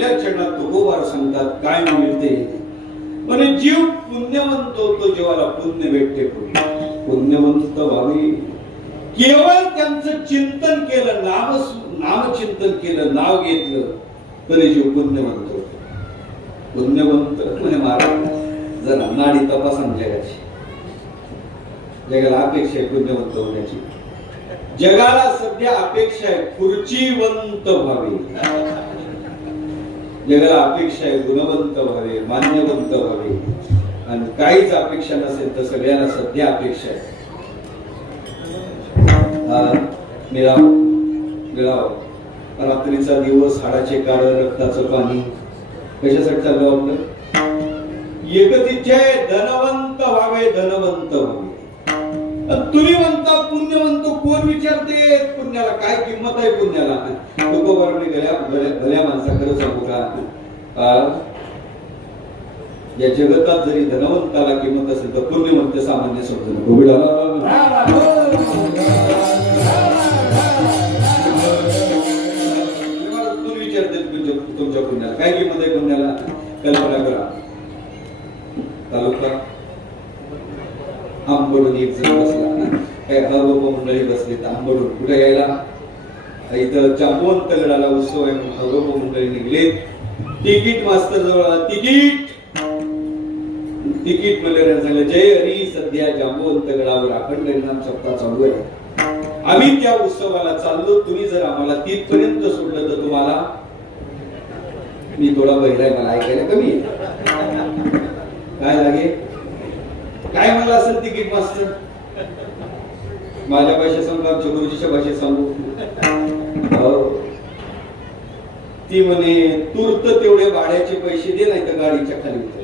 चरणात तुकोबार सांगतात काय मिळते म्हणे जीव पुण्यवंत होतो जेव्हा पुण्य भेटते. पुण्यवंत व्हावे केवळ त्यांचं चिंतन केलं, नामचिंतन केलं, नाव घेतलं तरी जीव पुण्यवंत होतो. पुण्यवंत म्हणजे महाराज जरा नाडी तपासा जगाची. जगाला अपेक्षा आहे पुण्यवंत होण्याची. जगाला सध्या अपेक्षा आहे खुर्चीवंत व्हावे. जगाला अपेक्षा आहे गुणवंत व्हावे, मान्यवंत व्हावे. आणि काहीच अपेक्षा नसेल तर सगळ्यांना सध्या अपेक्षा आहे मिळावं. रात्रीचा दिवस, हाडाचे काळ, रक्ताचं पाणी कशासाठी चाललं आपलं? एकतीचे धनवंत व्हावे, धनवंत व्हावे. तुम्ही म्हणता पुण्यवंत, कोण विचारते पुण्याला? काय किंमत आहे पुण्याला? तुकोबाराने भल्या माणसा खरं सांगू का, या जगतात जरी धनवंताला किंमत असेल तर पुण्यवंत सामान्य समजू नको. तुम्ही विचारते तुमच्या पुण्याला काय किंमत आहे? पुण्याला कल्पना करा. तालुका आंबडून एक जण बसला, काय हवप मंडळी बसली तर आंबडून कुठे यायला? इथं चांबवंत गडाला उत्सव आहे म्हणून हवप मंडळी निघले. तिकीट मास्तर जवळ आला. तिकीट मिळाल्याने सांगितलं जय हरी, सध्या जांबवंत गडावर अखंड हरिनाम सप्ताह चालू आहे. आम्ही त्या उत्सवाला चाललो. तुम्ही जर आम्हाला तिथपर्यंत सोडलं तर तुम्हाला, मी थोडा बहिराय, मला ऐकायला कमी आहे, काय लागे? काय म्हणलं असेल तिकीट मास्तर? माझ्या भाषेत सांगू, आमच्या गुरुजीच्या भाषेत सांगू? ती म्हणे तूर्त तेवढे भाड्याचे पैसे दे, नाही तर गाडीच्या खाली उतर.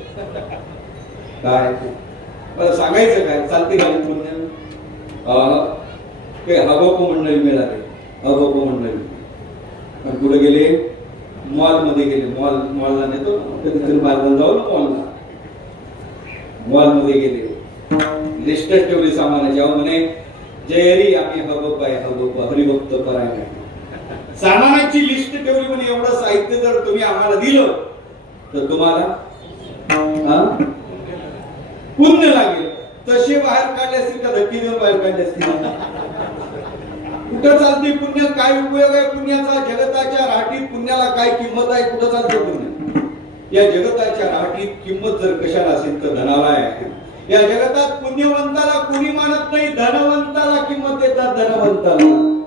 काय मला सांगायचं काय? चालते गाडी पुण्य हवप मंडळी मिळाले. हवप मंडळी कुठे गेले? मॉल मध्ये गेले. मॉलला नेतो कधीतरी मार्गाला जाऊ ना मॉलला. मॉल मध्ये गेले, लिस्ट ठेवली सामानाची. म्हणे जय हरी, आम्ही हवप आहे, हवप हरिभक्त परायण. सामानाची लिस्ट ठेवली. म्हणे एवढं साहित्य जर तुम्ही आम्हाला दिलं तर तुम्हाला पुण्य लागेल. तसे बाहेर काढले असतील का धक्की देऊन बाहेर काढले असतील? कुठं चालते पुण्य? काय उपयोग आहे पुण्याचा? जगताच्या राहटीत पुण्याला काय किंमत आहे? कुठं चालते पुण्य? या जगताच्या राहटीत किंमत जर कशाला असेल तर धनाला आहे. या जगतात पुण्यवंताला कोणी मानत नाही, धनवंताला किंमत देतात. धनवंताला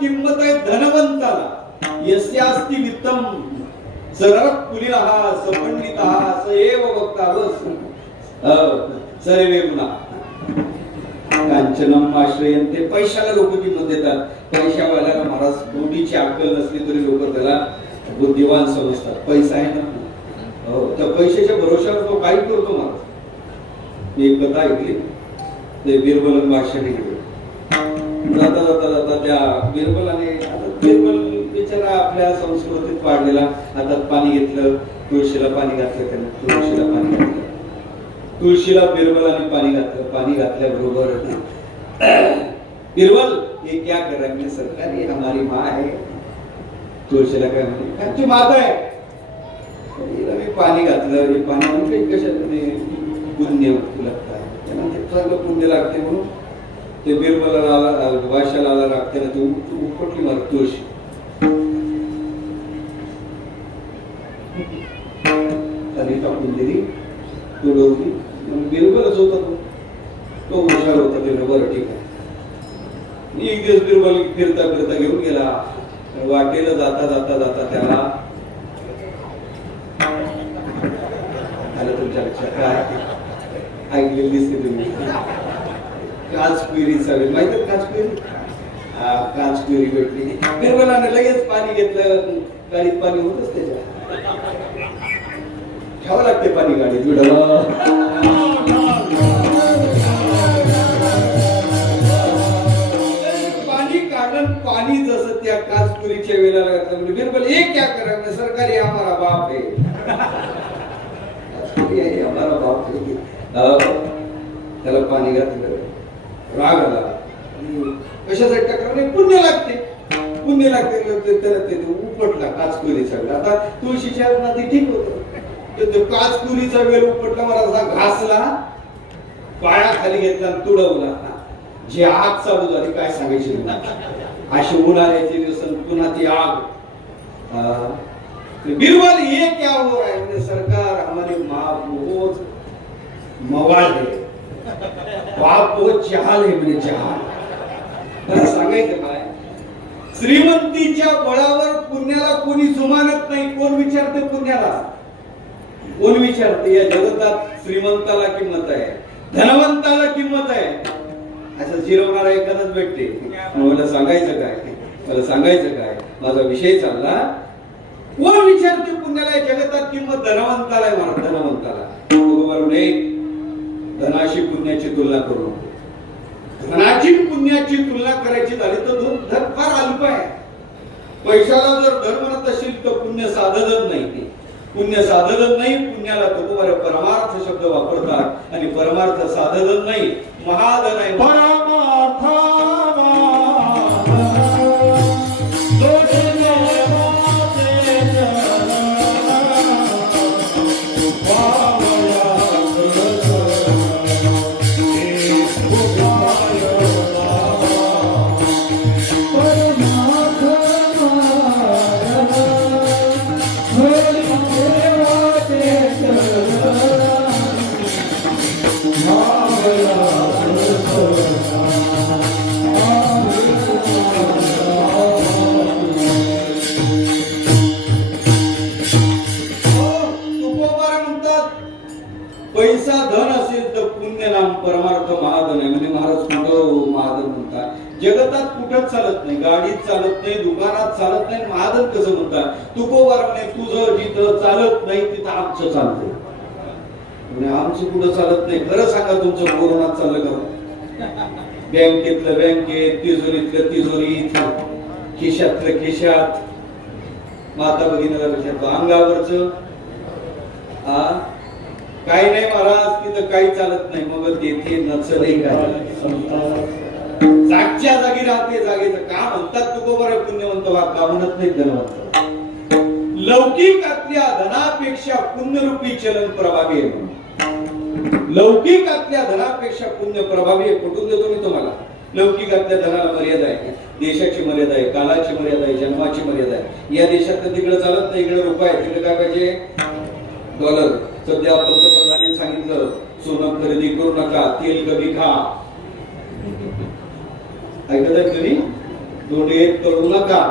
किंमत आहे धनवंताला. यस्यास्ति वित्तम सररः कुलीनः सपंडितः स एव वक्तावः सर्वे गुणा कांचनम आश्रयन्ते. पैशाला लोक किंमत देतात. पैशावाल्याला महाराज कोटीची अक्कल नसली तरी लोक त्याला बुद्धिवान समजतात. पैसा आहे ना, त्या पैशाच्या भरोशावर तो काही करतो. महाराज मी एक कथा ऐकली. ते बिरबल बादशाह निघाले. जाता जाता जाता त्या बिरबलाने, बिरबल बिचारा आपल्या संस्कृतीत वाढलेला, हातात पाणी घेतलं, तुळशीला पाणी घातलं. त्याने तुळशीला पाणी घातलं. तुळशीला बिरबलाने पाणी घातलं. पाणी घातल्याबरोबर बिरबल ये क्या कर रहा है? सरकार ये हमारी माँ है. तुळशीला काय म्हणते? आमची माता आहे. मी पाणी घातलं. हे पाणी कशात पुण्य लगता है. ते चांगलं पुण्य लागते म्हणून ते बिरबलाला वाशाला आला लागते ना तू उपटली मला तुळशी खाली टाकून दिली तुडवली बिरबलच होता तो हुशार होता ते बरं ठीक आहे. एक दिवस बिरबल फिरता फिरता घेऊन गेला वाटेला जाता जाता जाता त्याला आलं तुमच्या लक्षात काय ऐकलेली दिसते तुम्ही काचकुईरीचा वेळ माहिती काचकुईरी काचकुईरी भेटली बिरबलाने लगेच पाणी घेतलं गाडीत पाणी होतच त्याच्या घ्यावं लागते पाणी गाडीत पानी जसं त्या काचपुरीच्या वेळेला घातलं म्हणजे बिरबल एक क्या कर रहा है सरकारी हमारा बाप है हमारा बाप है त्याला पाणी घातलं राग आला कशासाठी टक्कर नाही पुण्य लागते त्याला ते उपटला काचपुरीचा वेळ आता तुळशीच्या नाती ठीक होत काचपुरीचा वेळ उपटला मला घासला पायाखाली घेतला तुडवला जी आग चालू झाली काय सांगायची अशी उन्हाळ्याचे दिवस पुन्हा ती आग बिरबल ये क्या हो रहा है म्हणजे सरकार हमारे बहुत मवाल है बाप बहुत जहाल है म्हणजे जहाल त्याला सांगायचं काय श्रीमंतीच्या बळावर पुण्याला कोणी जुमानत नाही कोण विचारते पुण्याला कोण विचारते या जगतात श्रीमंताला किंमत आहे धनवंताला किंमत आहे असं जिरवणारा एखादाच भेटते मला सांगायचं काय माझा विषय चालला कोण विचारते पुण्याला जगतात किंमत धनवंताला आहे धनवंताला धनाशी पुण्याची तुलना करू धनाची पुण्याची तुलना करायची झाली तर धन फार अल्प आहे पैशाला जर धन म्हणत असेल तर पुण्य साधतच नाही पुण्य साधतच नाही पुण्याला तुकोबारे परमार्थ शब्द वापरतात आणि परमार्थ साधतच नाही महाधन आहे पैसा धन असेल तर पुण्य नाम परमार्थ महाधन आहे म्हणजे महाराज कुठं महाधन म्हणतात जगतात कुठंच चालत नाही गाडीत चालत नाही दुकानात चालत नाही महाधन कसं म्हणतात तुकोबाराने तुझं जिथं चालत नाही तिथं आमचं चालतंय म्हणजे आमचं कुठं चालत नाही खरं सांगा तुमचं कोरोनात चाललं का बँकेतलं बँकेत तिजोरीतलं तिजोरीत खिशातलं खिशात माता भगिनीला अंगावरच काही नाही महाराज तिथं काही चालत नाही मग तेथे नचले काय जागच्या जागी राहते जागेचं का म्हणतात तुकोबार पुण्यवंत वा का म्हणत नाही धनवंत लौकिकातल्या धनापेक्षा पुण्यरूपी चलन प्रभावी आहे लौकिकातल्या धनापेक्षा पुण्य प्रभावी आहे कुठून देतो मी तुम्हाला लौकिकातल्या धनाला मर्यादा आहे देशाची मर्यादा आहे कालाची मर्यादा आहे जन्माची मर्यादा आहे या देशात तिकडे चालत नाही इकडे रुपये तिकडे काय पाहिजे डॉलर सध्या पंतप्रधानांनी सांगितलं सोनं खरेदी करू नका तेल कमी खा ऐकत आहे तुम्ही दोन्ही तळू नका